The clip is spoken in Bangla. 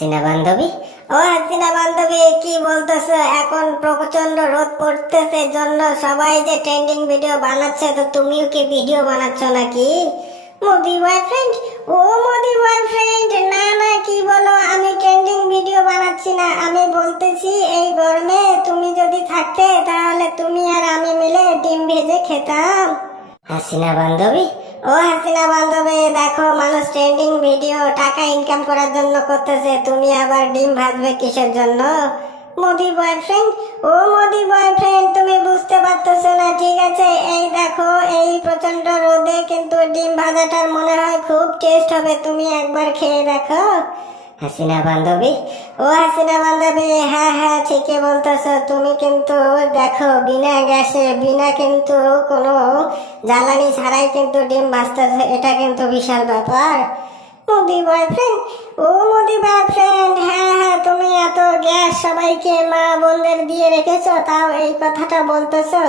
হাসিনা বান্ধবী, ও হাসিনা বান্ধবী, কি বলতেছো? এখন প্রচন্ড রোদ পড়তেছে জন্য সবাই যে ট্রেন্ডিং ভিডিও বানাচ্ছে, তো তুমিও কি ভিডিও বানাচ্ছ নাকি? মোদি বয়ফ্রেন্ড, ও মোদি বয়ফ্রেন্ড, না না, কি বলো? আমি ট্রেন্ডিং ভিডিও বানাচ্ছি না, আমি বলতেছি এই গরমে তুমি যদি থাকতে তাহলে তুমি আর আমি মিলে ডিম ভেজে খেতাম। হাসিনা বান্ধবী, ও হাসিনা বান্ধবী, দেখো মানুষ ট্রেন্ডিং ভিডিও টাকা ইনকাম করার জন্য করতেছে, তুমি আবার ডিম ভাজবে কিসের জন্য? মোদি বয়ফ্রেন্ড, ও মোদি বয়ফ্রেন্ড, তুমি বুঝতে পারতেছো না, ঠিক আছে? এই দেখো, এই প্রচন্ড রোদে কিন্তু ডিম ভাজাটার মনে হয় খুব টেস্ট হবে, তুমি একবার খেয়ে দেখো। হাসিনা বান্ধবী, ও হাসিনা বান্ধবী, হ্যাঁ হ্যাঁ, ঠিকই বলতেছো, তুমি কিন্তু দেখো বিনা গ্যাসে, বিনা কিন্তু কোনো জ্বালানি ছাড়াই কিন্তু ডিম ভাজতেছে, এটা কিন্তু বিশাল ব্যাপার। মোদি বয়ফ্রেন্ড, ও মোদি বয়ফ্রেন্ড, হ্যাঁ হ্যাঁ, তুমি এত গ্যাস সবাইকে মা বোনদের দিয়ে রেখেছো, তাও এই কথাটা বলতেছো?